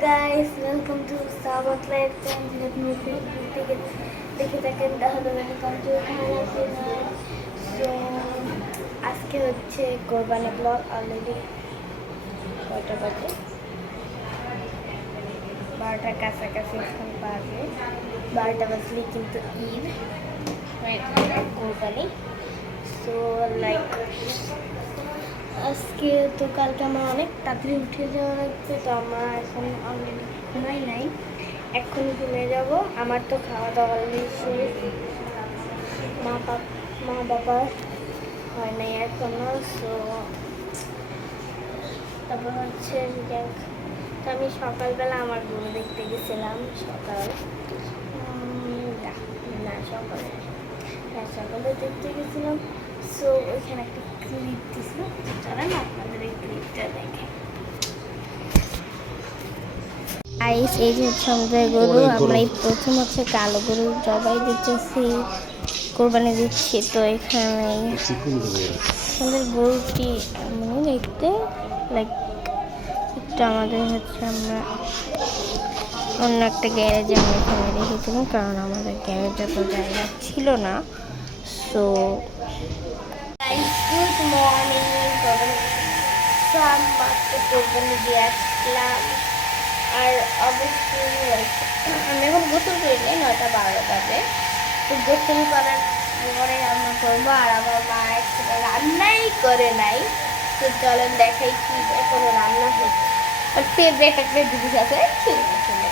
guys, welcome to Sabat Life Channel. আপনি Facebook থেকে দেখে থাকেন তাহলে ওয়েলকাম টু খানা চ্যানেল। সো আজকে হচ্ছে কোরবানি ব্লগ। অলরেডি কয়টা বাজে? 12টার কাছাকাছি এখন বাজে। 12টা বাজলেই কিন্তু ঈদ কোরবানি। সো লাইক আজকে তো কালকে আমার অনেক তাড়াতাড়ি উঠে যাওয়া লাগবে, তো আমরা এখন অলরেডি ঘুমাই নাই, এখন ঘুমিয়ে যাব। আমার তো খাওয়া দাওয়া অলরেডি শেষ, মা বাবার হয় নাই এখনো। সো তারপর হচ্ছে তো আমি সকালবেলা আমার গরু দেখতে গেছিলাম। সকালে দেখতে গেছিলাম। সো ওইখানে একটা ক্লিপ দিছিল, চলেন আপনাদের এই ক্লিপটা দেখে। আইস এই যে হচ্ছে আমাদের গরু। আমরা এই প্রথম হচ্ছে কালো গরু জবাই দিতেছি, কোরবানি দিচ্ছি। তো এখানে আমাদের গরুটি এমনই দেখতে, লাইক একটু আমাদের হচ্ছে আমরা অন্য একটা গ্যারেজে আমরা এখানে রেখেছিলাম, কারণ আমাদের গ্যারেজে তো জায়গা ছিল না। সো গুড মর্নিং, কোরবানি দিয়ে আসলাম। আর অবশ্যই আমি এখন গোসল করি নাই, 9টা-12 বাজে। তো গোসল করার পরে রান্না করবো, আর আমার মা এখনো রান্নাই করে নাই। তো চলেন দেখাই কি এখনো রান্না হচ্ছে। আর ফেভারিট একটা জিনিস আছে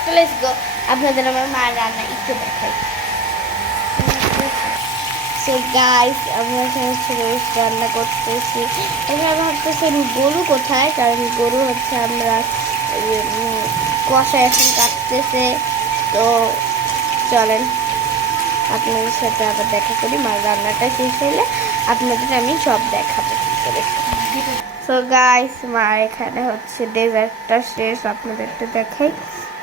তো লেটস গো, আপনাদের আমার মায়ের রান্না একটু দেখাই। সো গাইস, আমরা এখানে রোস্ট রান্না করতেছি। এখানে ভাবতেছি গরু কোথায়, কারণ গরু হচ্ছে আমরা কষা এখন কাটতেছে। তো চলেন আপনাদের সাথে আবার দেখা করি, মার রান্নাটা শেষ হলে আপনাদের আমি সব দেখাবো। সো গাইস, মার এখানে হচ্ছে ডেজার্টটা শেষ, আপনাদেরকে দেখাই।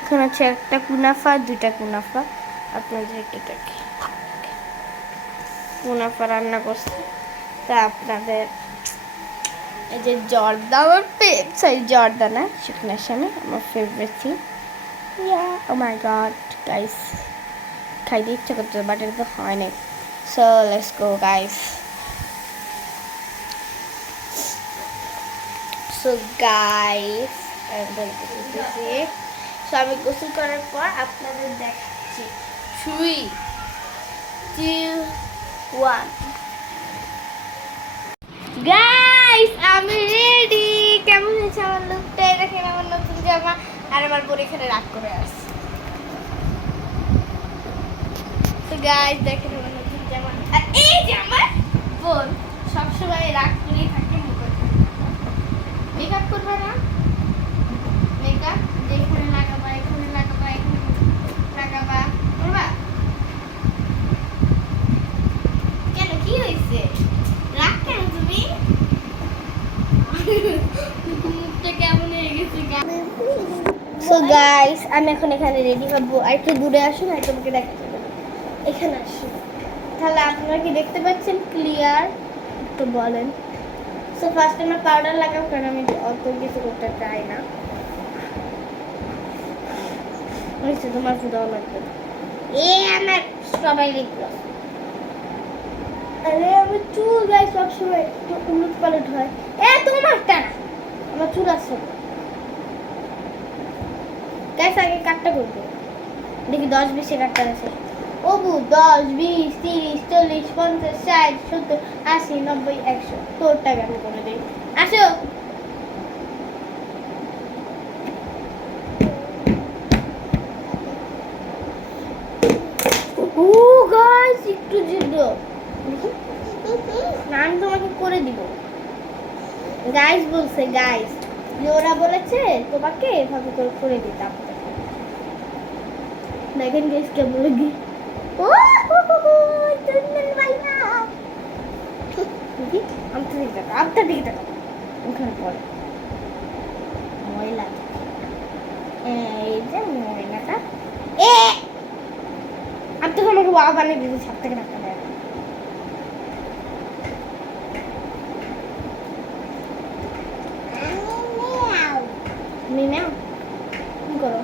এখানে হচ্ছে একটা কুনাফা, 2টা কুনাফা, আপনাদেরকে দেখাই। কুনাফা রান্না করছে, তা আপনাদের এই যে জর্দা, আমার জর্দা না, শুকনা শামি আমার ফেভারিট থিং। ও মাই গড গাইস, খাইতে ইচ্ছা করতে, বাট এটা তো হয় নাই। So let's go guys. So guys, আমি গোসল করার পর আপনাদের দেখাচ্ছি। 3, 2, 1 গাইস, আমি রেডি। কেমন হয়েছে আমার লুকটা? দেখেন আমার নতুন জামা, আর আমার বোন এখানে রাগ করে আসছে। তো গাইস দেখেন আমার নতুন জামা, আর এই যে আমার বোন সবসময় রাগ করেই থাকে। মেকআপ করবে না, মেকআপ যেখানে লাগাবা, এখানে লাগাবা, এখানে লাগাবা, করবা কেন? কি হয়েছে? রাগ কেন তুমি? মুখটা কেমন হয়ে গেছে? সো গাইস, আমি এখন এখানে রেডি হবো। আর একটু দূরে আসুন, আর তোমাকে দেখাতে পারবো। এখানে আসুন, তাহলে আপনারা কি দেখতে পাচ্ছেন ক্লিয়ার? একটু বলেন। সো ফার্স্ট আমরা পাউডার লাগাবো, কারণ আমি অত কিছু করতে চাই না। হয়েছে, তোমার ফুটাও লাগবে। আমার সবাই লিখলো। আরে আমার চুল গায়ে সবসময় উলট পালট হয়। তোমারটা না, আমার চুল আছে গাইস। আগে কাটটা করবো, দেখি 10-20 কাটটা আছে। ওবু 10, 20, 30, 40, 50, 60, 70, 80, 90, 100 তোর টাকা আমি করে দিই। আসো। ও গাইস, একটু জিদ্দ আমি তোমাকে করে দিব। গাইস বলছে, গাইস ওরা বলেছে তোমাকে এভাবে করে দিতাম। দেখেন গাইস কেমন লাগে। ও তুই ভাই না, আপনি দিকে টাকা ওখানে পড়ে ময়লা। এই যে ময়লাটা আপনি তো আমাকে ওয়া বানিয়ে দিতে 7 থেকে 8 টাকা। আমি নাও কি করো?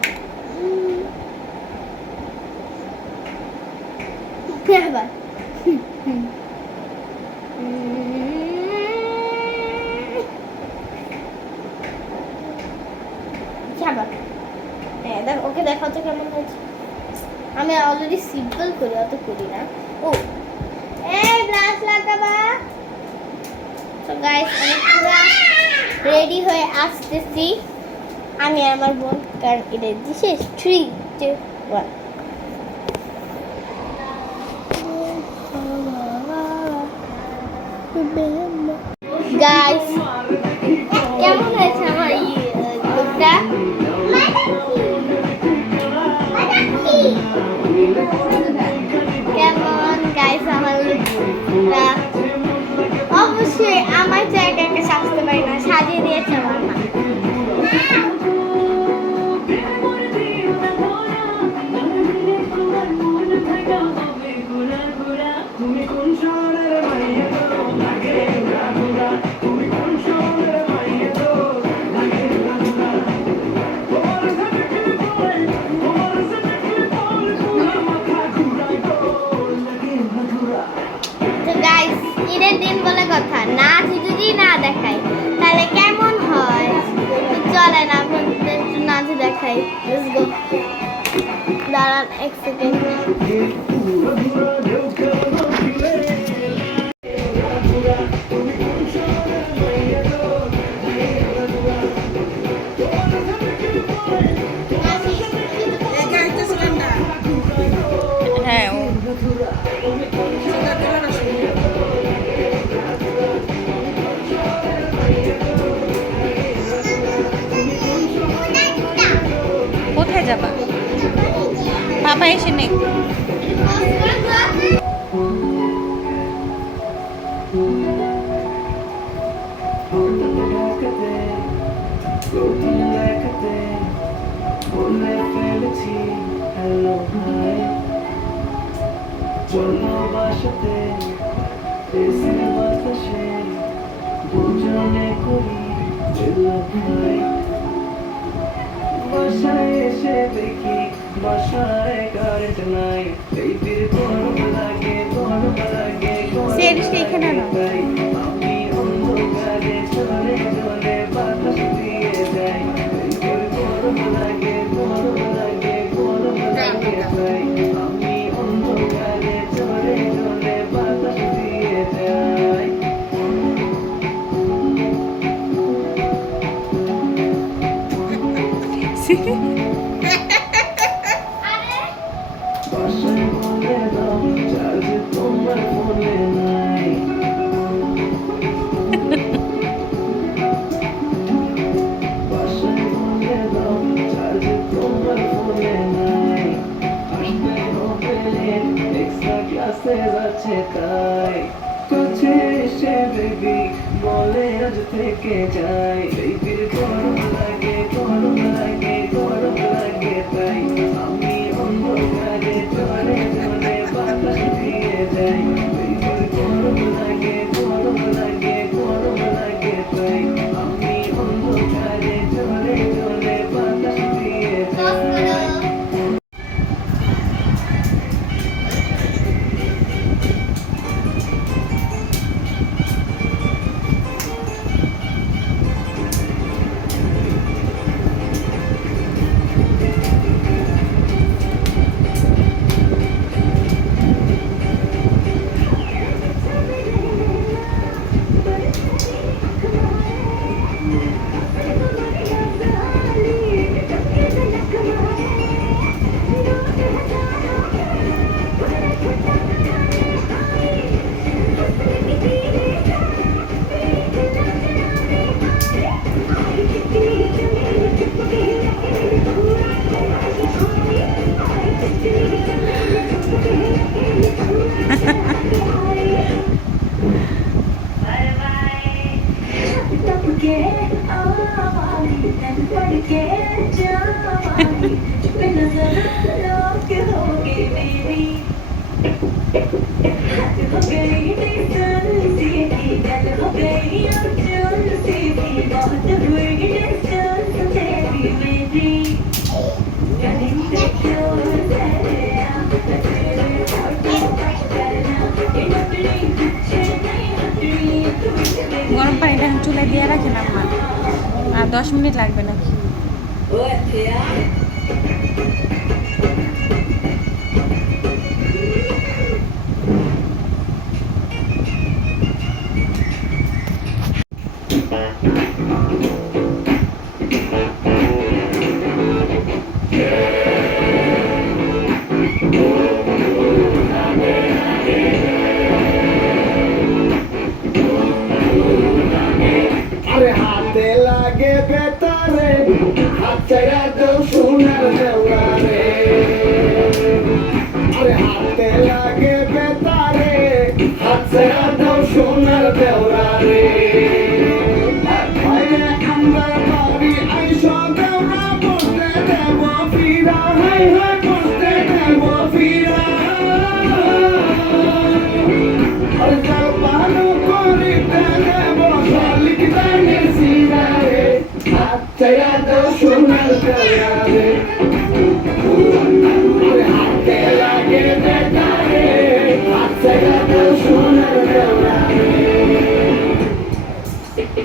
খাবার। হ্যাঁ দেখ, ওকে দেখাও তো কেমন হয়েছে। আমি অলরেডি সিম্পল করি, অত করি না। ও এই ব্রাশ লাগাবা। তো গাইস আমি পুরো রেডি হয়ে আসতেছি, আমি আর আমার বোন, কারণ এটা দিছে 3 2 1। গাইস কেমন হয়েছে আমার এই লুকটা? কেমন গাইস আমার লুকটা? অবশ্যই আমার জায়গায় একটা সাজতে পারি না, সাজিয়ে দিয়েছে আমার মা। তো গাইস ঈদের দিন বলে কথা, নাচ যদি না দেখাই তাহলে কেমন হয়? তো চলেন আপনাদের একটু নাচ দেখাই। Let's go. দাঁড়ান এক সেকেন্ড। হ্যাঁ কোথায় যাবা? পাপা এসে নেই। বাসায় এসে দেখি বাসায় কারেন্ট নাই, এই বীর গরম লাগে এখানে না আমি অন্ধকারে চলে চলে বাতাস দিয়ে যাই, এই বীর গরম লাগে যাই, আমি অন্ধকারে চলে চলে বাতাস দিয়ে যাই। বাসায় বলে দাও চার্জ তোমার ফোনে নাই, বাসায় বলে দাও চার্জ তোমার ফোনে নাই, আসবে হবে এক্সট্রা ক্লাসে যাচ্ছে তাই, কাছে এসে বেবি বলে আজ থেকে যাই, এই বীর গরম লাগে তাই, আমি অন্ধকারে চলে চলে বাতাস দিয়ে যাই, এই বীর গরম লাগে তাই, আমি অন্ধকারে চলে চলে বাতাস দিয়ে যাই। গরম পানিটা চুলায় দিয়ে রাখেন আম্মা, আর 10 মিনিট লাগবে নাকি? আরে হাতে লাগে বেতারে হাত ছাড়া দাও সোনার দেওয়া রে আরে হাতে লাগে বেতারে হাত ছাড়া দাও সোনার দেওয়া রে আরে আমরা বাড়ি আইসো দেওয়া বসতে দেব ফিরা হাই হাই বসতে দেব ফিরা আরে যাও পানো করিতে দেব শালিক দানের সিনারে হাত ছাড়া দাও সোনার দেওয়া রে আরে হাতে লাগে বেতারে হাত ছাড়া দাও সোনার দেওয়া রে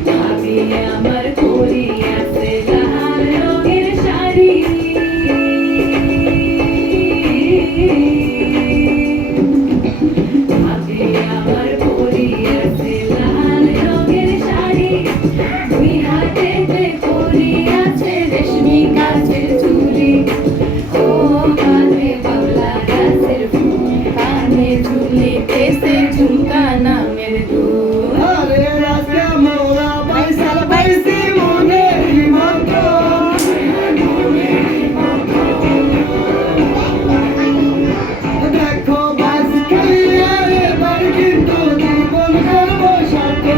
ভাবি আমার পরিয়াছে লাল রঙের শাড়ি ভাবি আমার পরিয়াছে লাল রঙের শাড়ি দুই হাতেতে পরিয়াছে রেশমি কাচের চুড়ি ও কানে বাবলা গাছের ফুল কানে ঝুলিতেছে ঝুমকা নামের দুল আরে আজকে মোরা বাইসাল বাইসি মনে মত দেখো বাস খেলিয়ে এবার কিন্তু জীবন করবো সাথে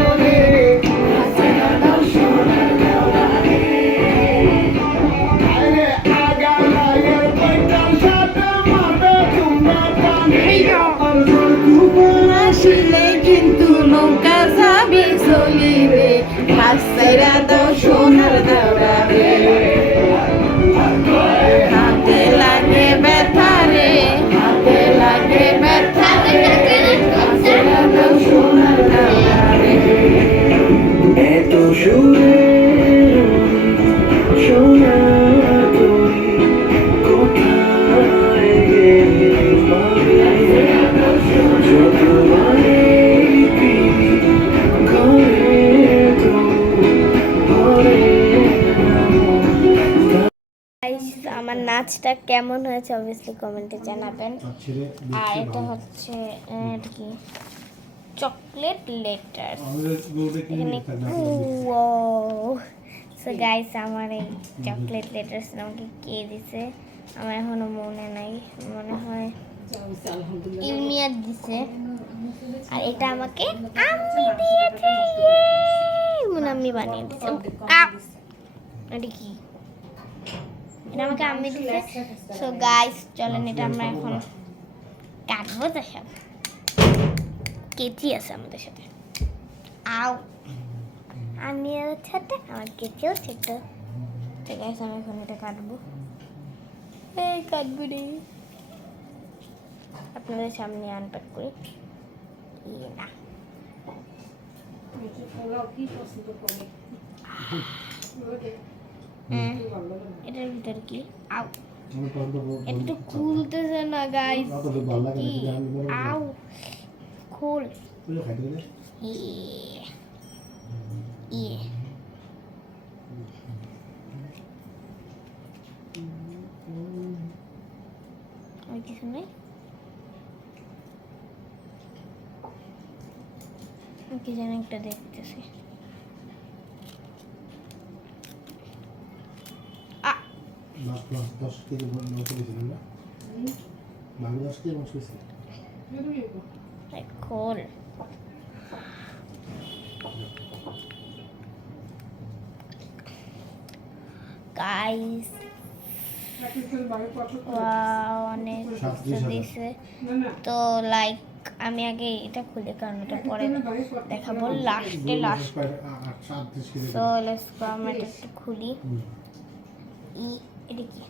আরে আগা লাইয়ের পয়টার সাথে মারবে তোমরা টানে আর জোর আসলে কিন্তু নৌকা যাবি চলিবে হাসাইরা দাও সোনার দাওয়া রে হাতে লাগে ব্যথা রে হাতে লাগে ব্যথা রে হাসাইরা দাও সোনার দাওয়া রে এত সুরে সোনা তুমি কোথায় গেলে যতবারে ফিরি ঘরে তো ঘরে গাইস আমার নাচটা কেমন হয়েছে অবভিয়াসলি কমেন্টে জানাবেন। আর এটা হচ্ছে এটা কি চকলেট লেটার্স এখানে সো গাইস আমার এই চকলেট লেটার্স আমাকে কে দিছে আমার এখনো মনে নাই, মনে হয় ইলমিয়া দিছে। আর এটা আমাকে আম্মি দিয়েছে, মনে আম্মি বানিয়ে দিছে। এটা কি? এটা আমাকে আম্মি দিছে। সো গাইস চলেন এটা আমরা এখন কাটবো। তো সব কেচি আছে আমাদের সাথে। আও আমি ছোট, আমার কেচিও ছোট। তো গাইস আমি এখন এটা কাটবো। এই কাটবো রে, আপনাদের সামনে আনপ্যাক করি। না এটার ভিতরে কি? আউ এটা তো খুলতেছে না গাইস। আউ খোল। ইয়ে ইয়ে আর কিছু নেই। কি যেন একটা দেখতেছি। খোল। গাইস অনেক কিছু দিছে। তো লাইক আমি আগে এটা খুলি কারণ এটা পরে দেখাবো লাস্টে। তো লেটস গো, আমরা এটা একটু খুলি। এটা কি?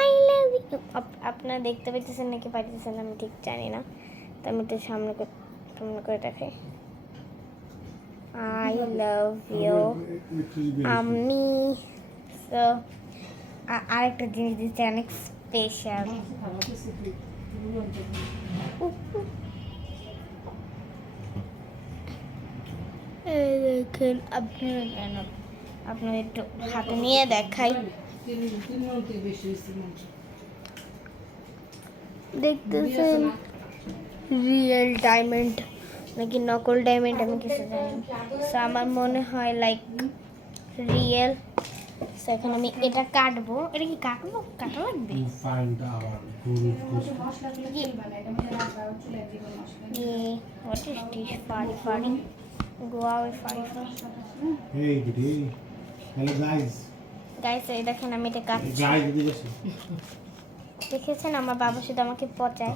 I love you. আপনারা দেখতে পাইতেছেন নাকি পাইতেছেন আমি ঠিক জানি না। তো আমি একটু সামনে করে দেখাই। I love you আমি সো আরেকটা জিনিস দিচ্ছে অনেক স্পেশাল দেখেন আপনার একটু হাতে নিয়ে দেখাই দেখতেছেন রিয়েল ডায়মন্ড নাকি নকল ডায়মন্ড আমি কিছু জানি সো আমার মনে হয় লাইক রিয়েল সো এখন আমি এটা কাটবো এটা কি কাটবো কাটা লাগবে what is this funny funny go away funny Hey, good day. Hello guys. Guys এই দেখেন আমি এটা কাটছি Guys, এদিকে আসো। দেখেছেন আমার বাবা শুধু আমাকে পচায়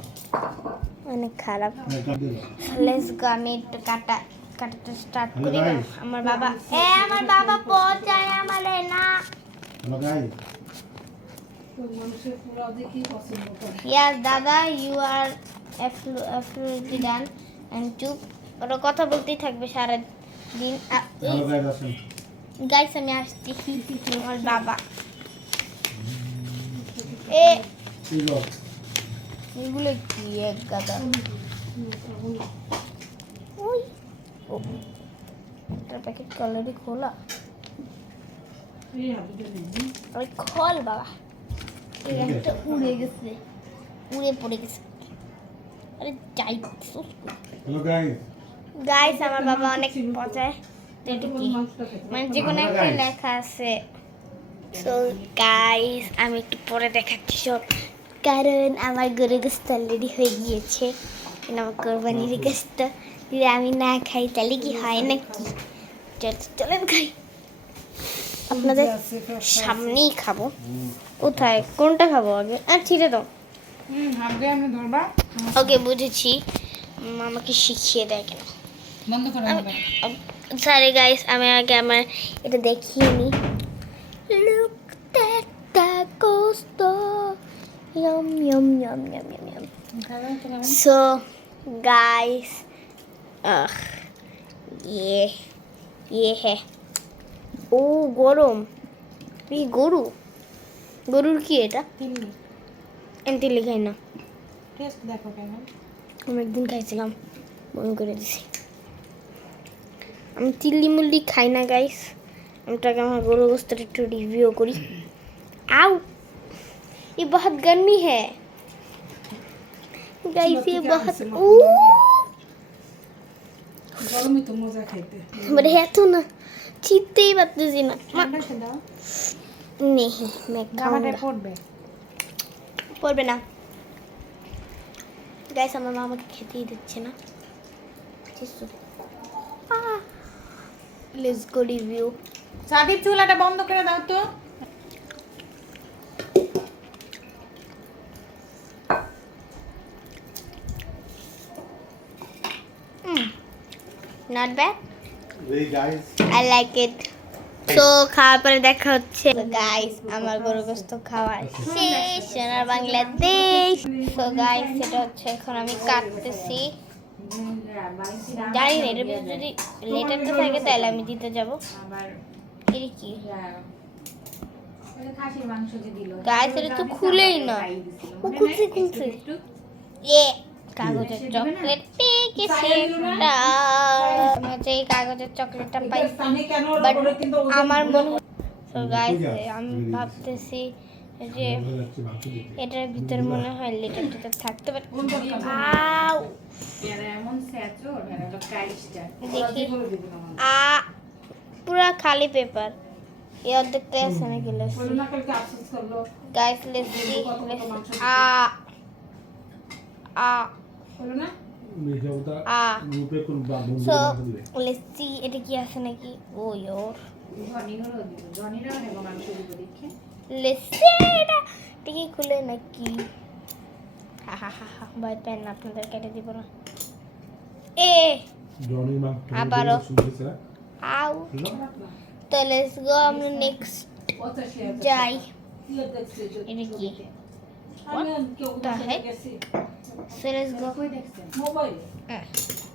অনেক খারাপ হ্যাঁ, কাট দিলো। লেটস গো আমি একটু কাটাটা স্টার্ট Hello করি না guys. আমার বাবা পচায় আমারে না Hello guys. ইয়াস দাদা you are absolutely done and চুপ ওরা কথা বলতেই থাকবে সারা দিন Hello guys, আসেন। গাইস আমি আসছি আমার বাবা এই গো। এগুলো কি এক গাদা ওই ও এটার প্যাকেট অলরেডি খোলা ওই খোল বাবা এই একটা উড়ে গেছে উড়ে পড়ে গেছে আরে যাই Hello guys. গাইস আমার বাবা অনেক পচায় তো এটা কি মানে যে কোনো একটা লেখা আছে সো গাইস আমি একটু পরে দেখাচ্ছি সব কারণ আমার গরু গোস্ত অলরেডি হয়ে গিয়েছে কিন্তু আমার কোরবানির গোস্ত যদি আমি না খাই তাহলে কি হয় নাকি চলেন খাই আপনাদের সামনেই খাবো কোথায় কোনটা খাবো আগে ছিঁড়ে দাও ওকে বুঝেছি আমাকে শিখিয়ে দেয় কেন বন্ধ করো সরি গাইস আমি আগে আমার এটা দেখিয়ে নিই লুক দ্যাট দ্য গোস্ত yam yam yam yam yam yam so guys হ্যাঁ ও গরম এই গরুর কি এটা এমনি লিখাই না টেস্ট দেখো কেন আমি একদিন খাইছিলাম মনে করে দিছি আমি চিল্লি মুল্লি খাই না গাইস আমি তাকে আমার গরু গোস্তের একটু রিভিউ করি आओ ये बहुत गर्मी है गाइस ये बहुत গরমই তো মজা খাইতে बड़े है तो ना चीते ही बात जी ना ঠান্ডা খেয়ে দাও नहीं मैं জামাটা खाऊंगा পড়বে পড়বে না গাইস আমার মা আমাকে খেতেই দিচ্ছে না লেটস গো রিভিউ চাঁদির চুলাটা বন্ধ করে দাও তো not bad Hey guys. I like it. তো খাওয়ার পরে দেখা হচ্ছে গাইস আমার গরু গোস্ত খাওয়া শেষ সোনার বাংলাদেশ তো গাইস এটা হচ্ছে এখন আমি কাটতেছি জানি না এটার ভিতরে যদি লেটারটা থাকে তাহলে আমি দিতে যাবো এটা কি গাইস এটা তো খুলেই না ও খুলছে এ কাগজের চকলেট পেয়ে গেছি একটা আমি হচ্ছে এই কাগজের চকলেটটা পাইছি বাট আমার মনে তো গাইস আমি ভাবতেছি যে এটার ভিতরে মনে হয় লেটার টেটার থাকতে পারে আউ দেখি পুরা খালি পেপার এই অর্ধেকটা আছে নাকি guys let's see so let's see এটা কি আছে নাকি ও ইয়োর লেটস সি এটা টিকি খুলে নাকি হা হা হা হা ভয় পেন না আপনাদের কেটে দিব না এ জনি মা আবারও। শুনতেছে আউ তো লেটস গো আমরা নেক্সট যাই এটা কি the heck? So let's go.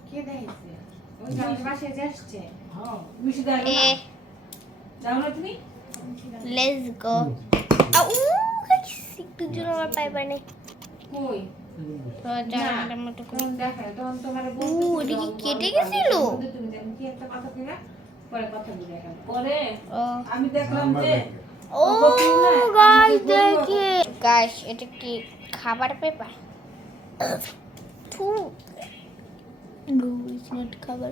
কে দেখছে ওই যে আমার বাসায় যে আসছে হ্যাঁ মিষ্টি দাও এ না দাও না তুমি লেটস গো আউ গাইস একটু জোরে আমার পায়ে পায় কই তো জানাটা মতো করে কোন দেখা তখন তোমার ওটা কি কেটে গেছিল? তুমি জানো কি একটা কথা কিনা পরে কথা বলে এখন পরে ও আমি দেখলাম যে ও গাইস দেখে গাইস এটা কি খাবার পেপার খাবার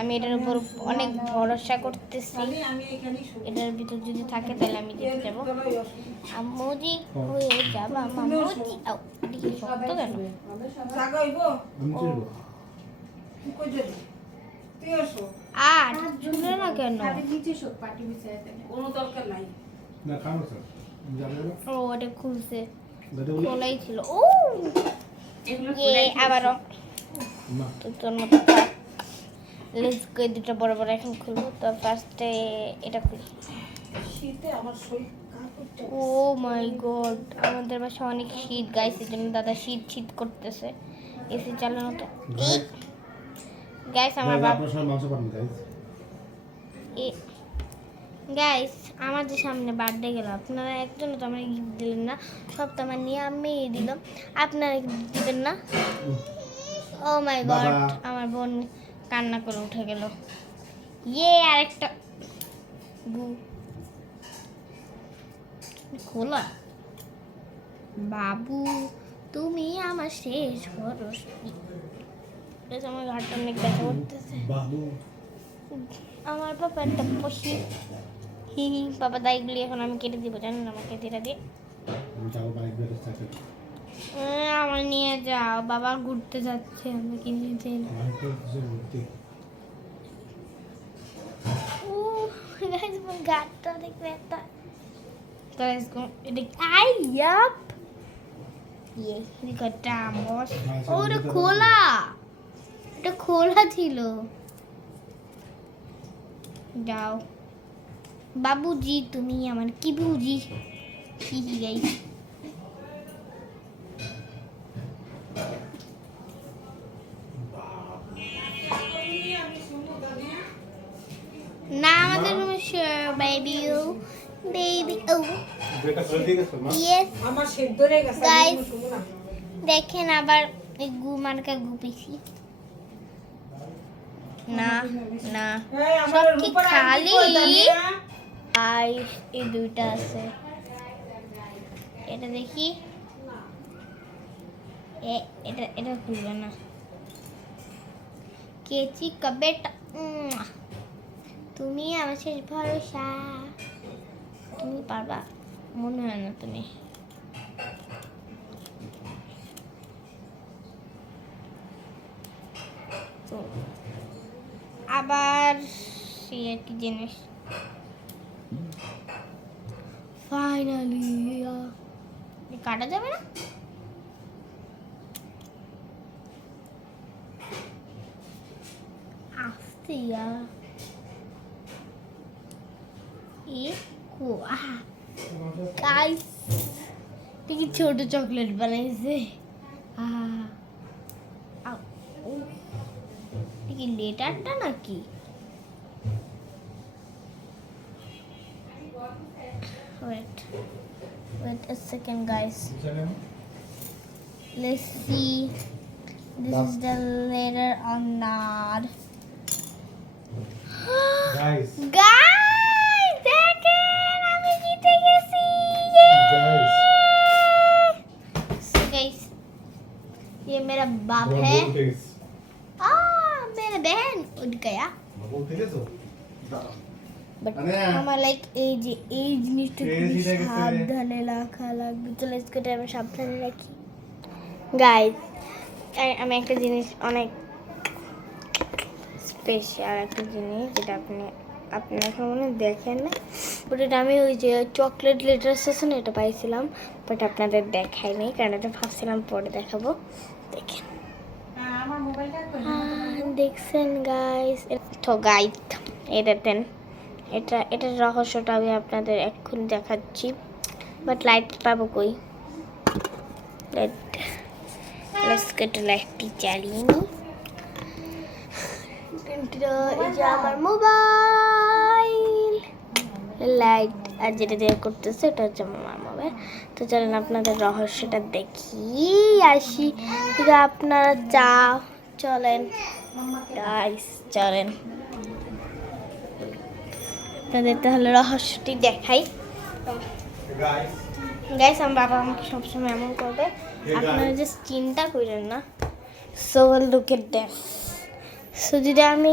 আমি এটার উপর অনেক ভরসা করতেছি আমি এখানেই শুই এটার ভিতর যদি থাকে তাহলে আমি দিতে যাবো আম্মুজি হয়ে যাবা মামুজি আও এদিকে শক্ত কেন জাগাইবো আমি চলবো তুই কই যাবি তুই আসো আর ঝুলে না কেন পাটি নিচে শোক পাটি বিছায় দেন কোনো দরকার নাই না খাবো স্যার যাবে না ও এটা খুলছে দাদা বলি খোলাই ছিল ও এগুলো ইয়ে আবারও মা তো তোর মতো থাক লেটস গো দুটো বড় বড় এখন খুলবো তো ফার্স্টে এটা খুলি শীতে আমার শরীর কাঁপছে ও মাই গড আমাদের বাসায় অনেক শীত গাইস এর জন্য দাদা শীত শীত করতেছে এসি চালানো তো গাইস আমার বাবা আপনার সবাই মাংস পাঠান গাইস গাইস আমার যে সামনে বার্থডে গেল আপনারা একজনও তো আমার গিফট দিলেন না সব তো আমার নিয়ে আমি দিলাম আপনারা দিবেন না ও মাই গড বাবা। আমার বোন কান্না করে উঠে গেল ইয়ে আরেকটা গু খোলা বাবু তুমি আমার শেষ ভরসা বেশ আমার ঘাটটা অনেক ব্যথা করতেছে বাবু আমার পাপা একটা পশি হি হি বাবা দাইগুলি এখন আমি কেটে দিব জানেন আমাকে দিটা দিয়ে আমি যাবো বাইক বের সাইকেল আমার নিয়ে যাও বাবা ঘুরতে যাচ্ছে আমি কি নিয়ে যাই না বাইক বের কিছু করতে ও গাইস আমার গাটটা অনেক ব্যথা গাইস এটা আই ইয়াপ ইয়ে রিকটা আমস ও এটা খোলা এটা খোলা ছিল যাও বাবুজি তুমি আমার কি বুঝি হি হি গাইস না আমাদের রুমে বেবি ও বেবি ও বেটা করে দিয়ে গেছো মা ইয়েস আমার সেদ্ধ হয়ে গেছে Guys. আমি শুনবো না দেখেন আবার এই গু মার্কা গু পিসি না না এই আমার সব কি রূপার আংটি খালি? কই দানিয়া? আই এই দুইটা আছে এটা দেখি এটা এটা খুলবে না কেচি কবেটা তুমি আমার শেষ ভরসা তুমি পারবা মনে হয় না তুমি তো আবার সেই একই জিনিস ফাইনালি কাটা যাবে না আস্তে গাইস দেখি ছোট চকলেট বানাইছে কি লেটারটা নাকি wait a second guys let's see this is the letter or not guys guys দেখেন আমি জিতে গেছি গাইস so guys ये मेरा बाप है मेरा बहन उठ गया বলতে গেছো বাট আরে আমার লাইক এই যে এই জিনিসটা এই খুবই জিনিসটা গেছে। সাবধানে রাখা লাগবে চলো স্কুটে আমি সাবধানে রাখি গাইস আমি একটা জিনিস অনেক স্পেশাল একটা জিনিস যেটা আপনি এখন মনে হয় দেখেন না বাট এটা আমি ওই যে চকলেট লেটার্স আছে না এটা পাইছিলাম বাট আপনাদের দেখাইনি কারণ এটা ভাবছিলাম পরে দেখাবো দেখেন আমার মোবাইলটা কই দেখছেন গাইস তো গাইস এটা দেন এটার রহস্যটা আমি আপনাদের এক্ষুনি দেখাচ্ছি বাট লাইট পাবো কই লেটস গেট লাইটটি জ্বালিয়ে নি এই যে আমার মোবাইল লাইট আর যেটা দিয়ে করতেছে এটা হচ্ছে আমার মোবাইল। তো চলেন আপনাদের রহস্যটা দেখি আসি। যদি আপনারা চলেন গাইস, চলেন আপনাদের তাহলে রহস্যটি দেখাই। Guys, গাইস আমার বাবা আমাকে সবসময় এমন করবে, আপনারা জাস্ট চিন্তা করেন না। So look at that. So যদি আমি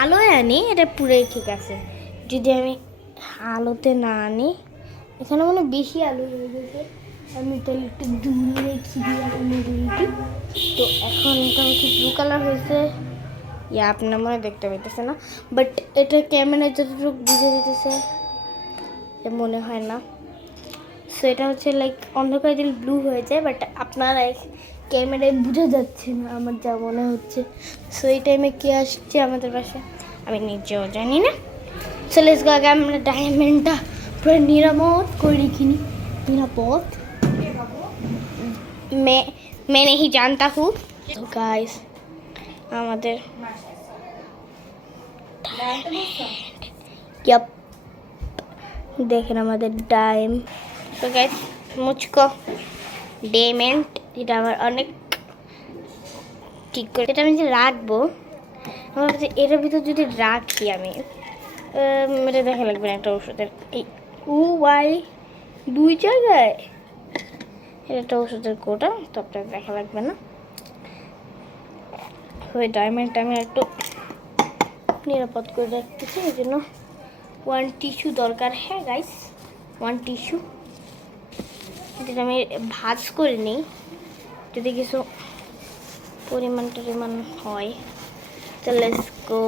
আলোয় আনি এটা পুরোই ঠিক আছে, যদি আমি আলোতে না আনি, এখানে মানে বেশি আলো হয়ে গেছে, আমি তাহলে একটু দূরে রেখে দিই আপনাদের। তো এখন এটা হচ্ছে ব্লু কালার হয়েছে, ইয়া আপনার মনে দেখতে পাইতেছে না, বাট এটা ক্যামেরায় যতটুকু বুঝে যেতেছে মনে হয় না। সো এটা হচ্ছে লাইক অন্ধকার দিল ব্লু হয়ে যায়, বাট আপনারা ক্যামেরায় বুঝে যাচ্ছে না আমার যা মনে হচ্ছে। সো এই টাইমে কে আসছে আমাদের পাশে আমি নিজেও জানি না। সো লেটস গো, আগে আমরা ডায়মন্ডটা পুরো নিরাপদ করে রেখিনি। নিরাপদ मैं नहीं जानता हूँ। तो गाइस আমাদের यप দেখেন আমাদের ডাইম। তো গাইস মুচকো ডায়মন্ড এটা আমার অনেক ঠিক করে, এটা আমি যে রাখবো, আমার কাছে এটার ভিতর যদি রাখি আমি, এটা দেখা লাগবে না একটা ওষুধের, এই ওয়াই দুই জায়গায় এটা একটা ওষুধের কোটা, তো আপনার দেখা লাগবে না। ওই ডায়মন্ডটা আমি একটু নিরাপদ করে রাখতেছি, এই জন্য ওয়ান টিস্যু দরকার। হ্যাঁ গাইস, ওয়ান টিস্যু যেটা আমি ভাজ করে নিই, যদি কিছু পরিমাণ হয়। তো লেটস গো,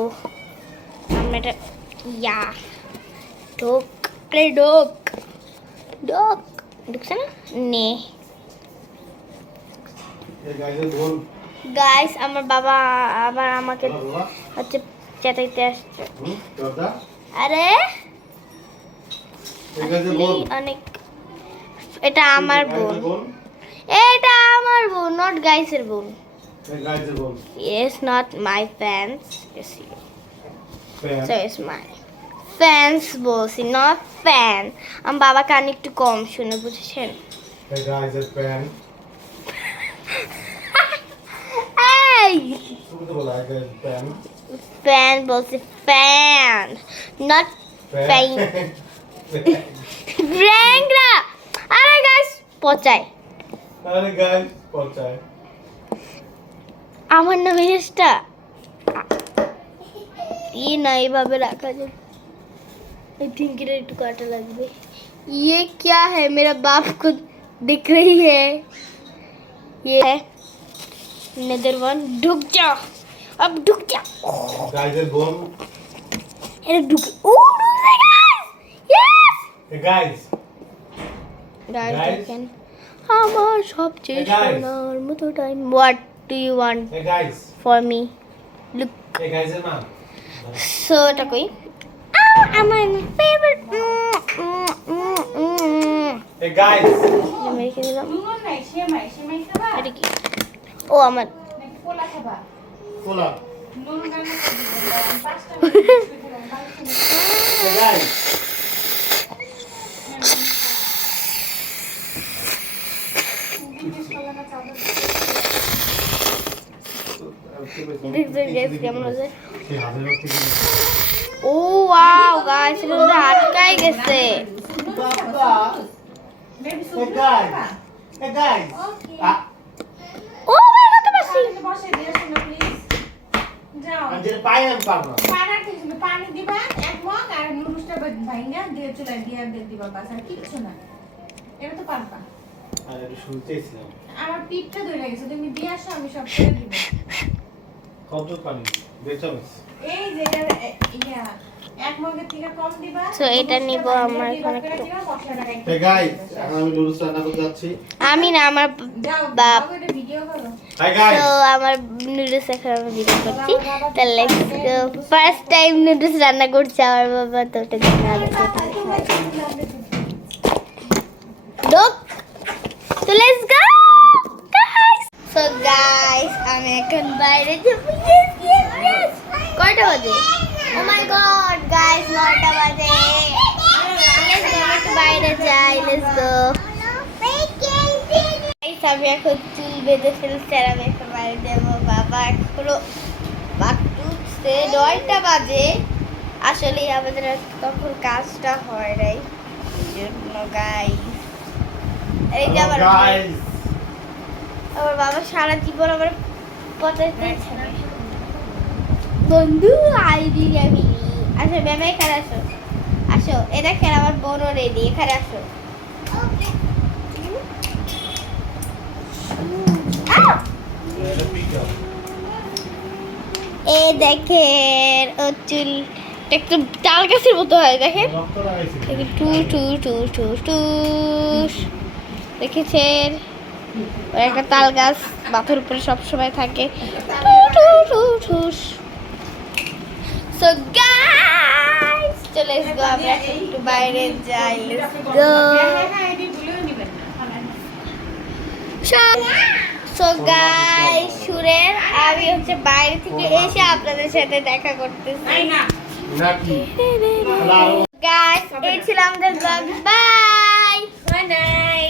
আমরা এটা ইয়া ঢোক ঢোক ঢোক ঢুকছে না নে। hey guys, bol. গাইস আমার বাবা আবার আমাকে হচ্ছে চেতাইতে আসছে। Jorda. আরে Hey guys, bol. অনেক, এটা আমার বোন, Bol. এটা আমার বোন, নট গাইসের বোন। Hey guys, bol. Yes, not my fans. Yes, Fan. so it's my fans বলছি, not fan. আমার বাবা কান একটু কম শুনে, বুঝেছেন? Hey guys, fan. এই তুমি তো বলা guys, fan. ফ্যান বলছি, ফ্যান not fan. ব্র্যাংরা। আরে গাইস পচাই, আরে guys, পৌঁছায়। আমার নাম এসটা ये ना এইভাবে রাখা যাবে। आई थिंक इधर একটু কাটা লাগবে। ये क्या है, मेरा बाप को दिख रही है, ये है नेदर वन। ढुक जा, अब ढुक जा। Guys, bol. अरे ढुक, ओ ढुक गए guys, yes Hey guys. Guys Guys. দেখেন আমার সবচেয়ে Hey, guys. সোনার মতো time. What do you want Hey guys. For me? Look Hey guys, না। সো এটা কই আমার ফেভারিট। Hey guys. আমি রেখে দিলাম। নুন নাই, সেমাই খাবা? এটা কি? ও আমার নাকি পোলা খাবা? Cola. নুন রান্না করে দিবেন, 5টা মিনিট Hey guys. দেখতে গেস কেমন আছে। এই হাজার টাকা থেকে ও ওয়াও গাইস, এটা তো আটকাই গেছে। বাবা। Baby Hey soup guys. খাবা? Hey guys. ওকে। ও মাই গড, তো বেশি। তাহলে বসে দিয়ে শোনো প্লিজ। যাও। আমি যেটা পাই আমি পারবো না। পানি দিবা এক মগ, আর নুডলসটা ভাঙা দিয়ে চুলায় দিয়ে দিবা, বাস আর কিচ্ছু না। এটা তো পারবা। আর একটু শুনতেছিলাম। আমার পিঠটা ধরে গেছে, তুমি দিয়ে আসো, আমি সব করে দিব। কত পানি? 2 চামচ। এই যে ইয়া এক মগের থেকে কম দিবা। So, এটা নিব আমার এখন একটু। Hey guys, এখন আমি নুডলস রান্না করতে যাচ্ছি। আমি না, আমার যাও বাপ। বাবা এটা ভিডিও করো। Hi guys. তো আমার নুডলস এখন আমি ভিডিও করছি। তাহলে ফার্স্ট টাইম নুডলস রান্না করছে আমার বাবা, তো ওটা দেখে আগে ডোক। তো let's go guys. So guys আমি এখন বাইরে যাব। Yes yes yes. কয়টা 9টা বাজে। ও মাই গড গাইস, 9টা বাজে। লেটস গো, আমরা একটু বাইরে যাই, লেটস গো। গাইস আমি এখন চুল বেঁধে ফেলছি আর আমি এখন বাইরে যাবো। বাবা এখনো বাটুচ্ছে, 9টা বাজে। আসলে আমাদের তখন কাজটা হয় নাই, জন্য গাইস। এই যে আমার বাবা সারা জীবন আমার পচাইতেছে বন্ধু আইডি আমি। আসো ম্যাম এখানে আসো, আসো এ দেখেন আমার বোনও রেডি, এখানে আসো। এ দেখেন ও চুল একটু তাল গাছের মতো হয়, দেখেন টু টু টু টু টুস, দেখেছেন ওর একটা তাল গাছ মাথার উপরে সবসময় থাকে। টু টু টুস। সো গাইস চলে এসো, আমরা একটু বাইরে যাই, লেটস গো। সো গাইস শুনেন, আমি হচ্ছে বাইরে থেকে এসে আপনাদের সাথে দেখা করতেছি। গাইস এই ছিল আমাদের ব্লগ, বাই বাই।